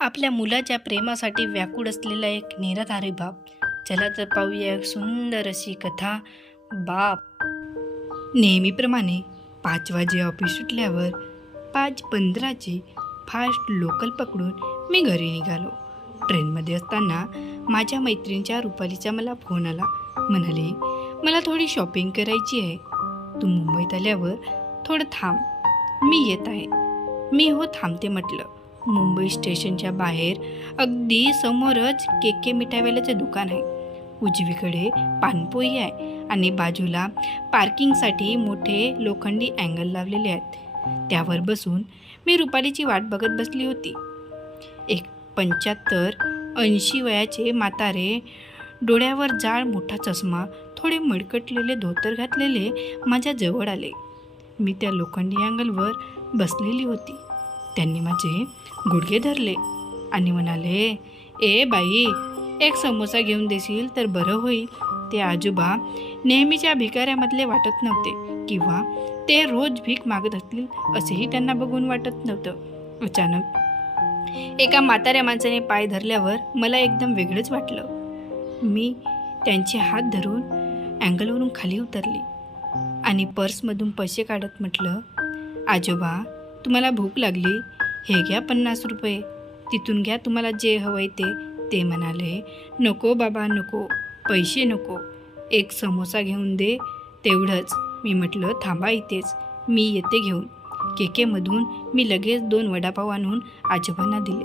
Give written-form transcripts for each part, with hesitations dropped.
आपल्या मुलाच्या प्रेमासाठी व्याकुळ असलेला एक निराधारी बाप. चला तर पाहूया एक सुंदर अशी कथा. बाप. नेहमीप्रमाणे 5 वाजे ऑफिस सुटल्यावर 5:15ची फास्ट लोकल पकडून मी घरी निघालो. ट्रेनमध्ये असताना माझ्या मैत्रिणीच्या रुपालीचा मला फोन आला. म्हणाले, मला थोडी शॉपिंग करायची आहे, तू मुंबईत आल्यावर थोडं थांब, मी येत आहे. मी हो थांबते म्हटलं. मुंबई स्टेशनच्या बाहेर अगदी समोरच के मिठाईवाल्याचं दुकान आहे. उजवीकडे पानपोई आहे आणि बाजूला पार्किंगसाठी मोठे लोखंडी अँगल लावलेले आहेत. त्यावर बसून मी रुपालीची वाट बघत बसली होती. एक 75-80 वयाचे म्हातारे, डोळ्यावर जाड मोठा चष्मा, थोडे मडकटलेले धोतर घातलेले माझ्या जवळ आले. मी त्या लोखंडी अँगलवर बसलेली होती. त्यांनी माझे गुडघे धरले आणि म्हणाले, ए बाई, एक समोसा घेऊन देशील तर बरं होईल. ते आजोबा नेहमीच्या भिकाऱ्यामधले वाटत नव्हते किंवा ते रोज भीक मागत असतील असेही त्यांना बघून वाटत नव्हतं. अचानक एका म्हाताऱ्या माणसाने पाय धरल्यावर मला एकदम वेगळंच वाटलं. मी त्यांचे हात धरून अँगलवरून खाली उतरली आणि पर्समधून पैसे काढत म्हटलं, आजोबा, तुम्हाला भूक लागली, हे घ्या 50 रुपये, तिथून घ्या तुम्हाला जे हवंय ते. ते म्हणाले, नको बाबा नको, पैसे नको, एक समोसा घेऊन दे, तेवढंच. मी म्हटलं, थांबा इथेच, मी येते घेऊन. केकेमधून मी लगेच 2 वडापाव आणून आजोबांना दिले.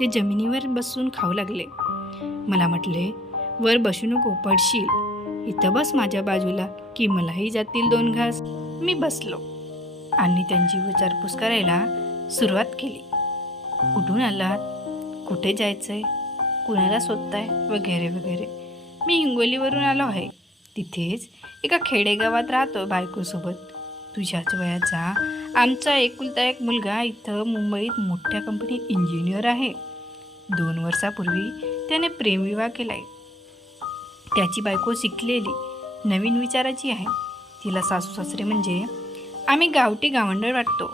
ते जमिनीवर बसून खाऊ लागले. मला म्हटले, वर बसू नको, पडशील, इथं बस माझ्या बाजूला की मलाही जातील 2 घास. मी बसलो आणि त्यांची विचारपूस करायला सुरुवात केली. कुठून आलात, कुठे जायचंय, कुणाला शोधताय, वगैरे वगैरे. मी हिंगोलीवरून आलो आहे, तिथेच एका खेडेगावात राहतो बायकोसोबत. तुझ्याच वयाचा आमचा एकुलता एक मुलगा इथं मुंबईत मोठ्या कंपनीत इंजिनियर आहे. 2 वर्षापूर्वी त्याने प्रेमविवाह केलाय. त्याची बायको शिकलेली, नवीन विचाराची आहे. तिला सासू सासरे म्हणजे आम्ही गावठी गावंढळ वाटतो.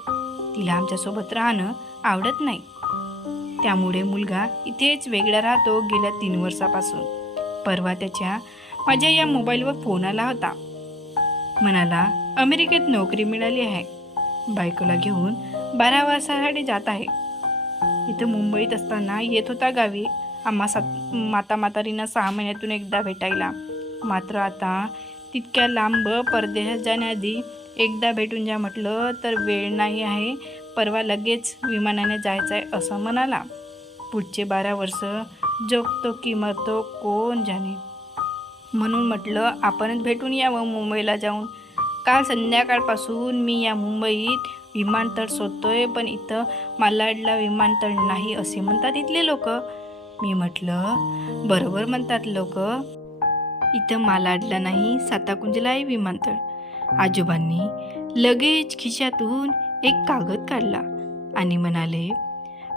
तिला आमच्यासोबत राहणं आवडत नाही. त्यामुळे मुलगा इथेच वेगळा राहतो गेल्या 3 वर्षापासून. परवा त्याच्या माझ्या या मोबाईलवर फोन आला होता. म्हणाला, अमेरिकेत नोकरी मिळाली आहे, बायकोला घेऊन 12 वर्षासाठी जात आहे. इथं मुंबईत असताना येत होता गावी आम्हा म्हातारींना 6 महिन्यातून एकदा भेटायला. मात्र आता तितक्या लांब परदेशात जाण्याआधी एकदा भेटून जा म्हटलं तर वेळ नाही आहे, परवा लगेच विमानाने जायचं आहे असं म्हणाला. पुढचे 12 वर्ष जगतो की मरतो कोण जाणे. म्हणून म्हटलं आपणच भेटून यावं मुंबईला जाऊन. काल संध्याकाळपासून मी या मुंबईत विमानतळ शोधतोय, पण इथं मालाडला विमानतळ नाही असे म्हणतात इथले लोक. मी म्हटलं, बरोबर म्हणतात लोक, इथं मालाडला नाही, साताकुंजला आहे विमानतळ. आजोबांनी लगेच खिशातून एक कागद काढला आणि म्हणाले,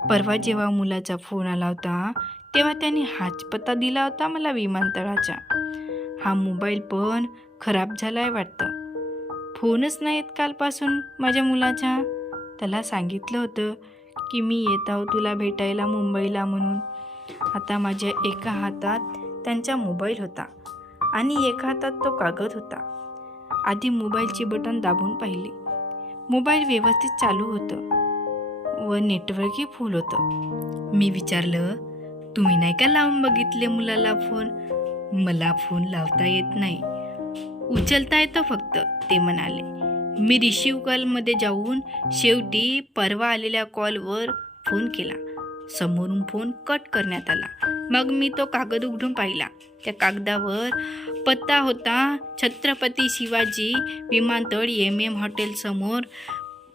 परवा जेव्हा मुलाचा फोन आला होता तेव्हा त्यांनी हाच पत्ता दिला होता मला विमानतळाचा. हा मोबाईल पण खराब झाला आहे वाटतं. फोनच नाहीत कालपासून माझ्या मुलाच्या. त्याला सांगितलं होतं की मी येत आहो तुला भेटायला मुंबईला म्हणून. आता माझ्या एका हातात त्यांचा मोबाईल होता आणि एका हातात तो कागद होता. आधी मोबाईलची बटन दाबून पाहिली. मोबाईल व्यवस्थित चालू होतं व नेटवर्कही फुल होतं. मी विचारलं, तुम्ही नाही का लावून बघितले मुलाला फोन? मला फोन लावता येत नाही, उचलता येतं फक्त, ते म्हणाले. मी रिसिव्ह कॉलमध्ये जाऊन शेवटी परवा आलेल्या कॉलवर फोन केला. समोरून फोन कट करण्यात आला. मग मी तो कागद उघडून पाहिला. त्या कागदावर पत्ता होता छत्रपती शिवाजी विमानतळ, MM हॉटेल समोर,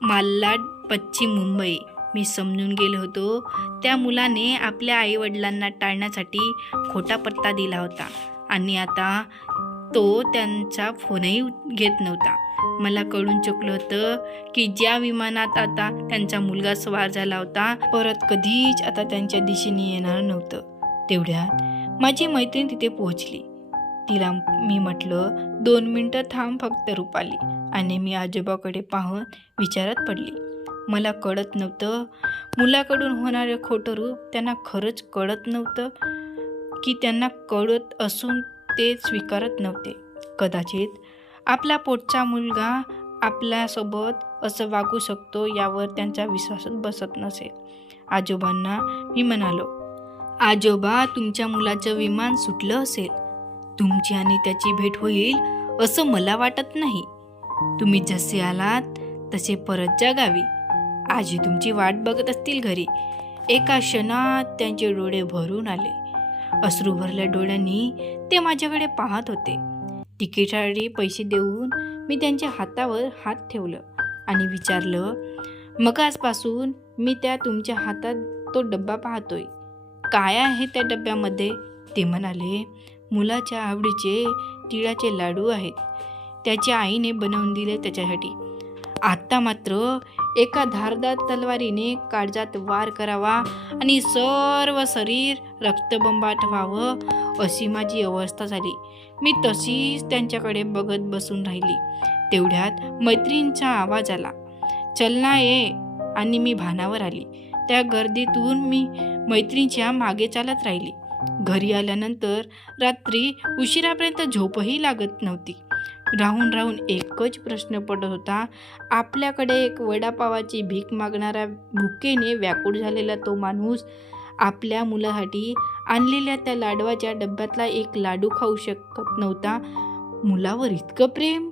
मालाड, पश्चिम मुंबई. मी समजून गेलो होतो त्या मुलाने आपल्या आईवडिलांना टाळण्यासाठी खोटा पत्ता दिला होता आणि आता तो त्यांचा फोनही घेत नव्हता. मला कळून चुकलं होतं की ज्या विमानात आता त्यांचा मुलगा स्वार झाला होता, परत कधीच आता त्यांच्या दिशेने येणार नव्हतं. तेवढ्यात माझी मैत्रीण तिथे पोहोचली. तिला मी म्हटलं, 2 मिनटं थांब फक्त रुपाली, आणि मी आजोबाकडे पाहून विचारत पडली, मला कळत नव्हतं. मुलाकडून होणारे खोटं रूप त्यांना खरंच कळत नव्हतं की त्यांना कळत असून ते स्वीकारत नव्हते. कदाचित आपला पोटचा मुलगा आपल्यासोबत असं वागू शकतो यावर त्यांचा विश्वासच बसत नसेल. आजोबांना मी म्हणालो, आजोबा, तुमच्या मुलाचं विमान सुटलं असेल. तुमची आणि त्याची भेट होईल असं मला वाटत नाही. तुम्ही जसे आलात तसे परत जा गावी. आजी तुमची वाट बघत असतील घरी. एका क्षणात त्यांचे डोळे भरून आले. अश्रू भरल्या डोळ्यांनी ते माझ्याकडे पाहत होते. तिकीटासाठी पैसे देऊन मी त्यांच्या हातावर हात ठेवलं आणि विचारलं, मग आजपासून मी त्या तुमच्या हातात तो डब्बा पाहतोय. काय आहे त्या डब्यामध्ये? ते म्हणाले, मुलाच्या आवडीचे तिळाचे लाडू आहेत. त्याच्या आईने बनवून दिले त्याच्यासाठी. आत्ता मात्र एका धारदार तलवारीने काळजात वार करावा आणि सर्व शरीर रक्तबंबाट व्हावं अशी माझी अवस्था झाली. मी तशीच त्यांच्याकडे बघत बसून राहिली. तेवढ्यात मैत्रिणींचा आवाज आला, चल ना ये. आणि मी भानावर आली. त्या गर्दीतून मी मैत्रिणीच्या मागे चालत राहिली. घरी आल्यानंतर रात्री उशिरापर्यंत झोपही लागत नव्हती. राहून राहून एकच प्रश्न पडत होता. आपल्याकडे एक वडापावाची भीक मागणारा भुकेने व्याकुळ झालेला तो माणूस आपल्या मुलासाठी आणलेल्या त्या लाडवाच्या डब्यातला एक लाडू खाऊ शकत नव्हता. मुलावर इतकं प्रेम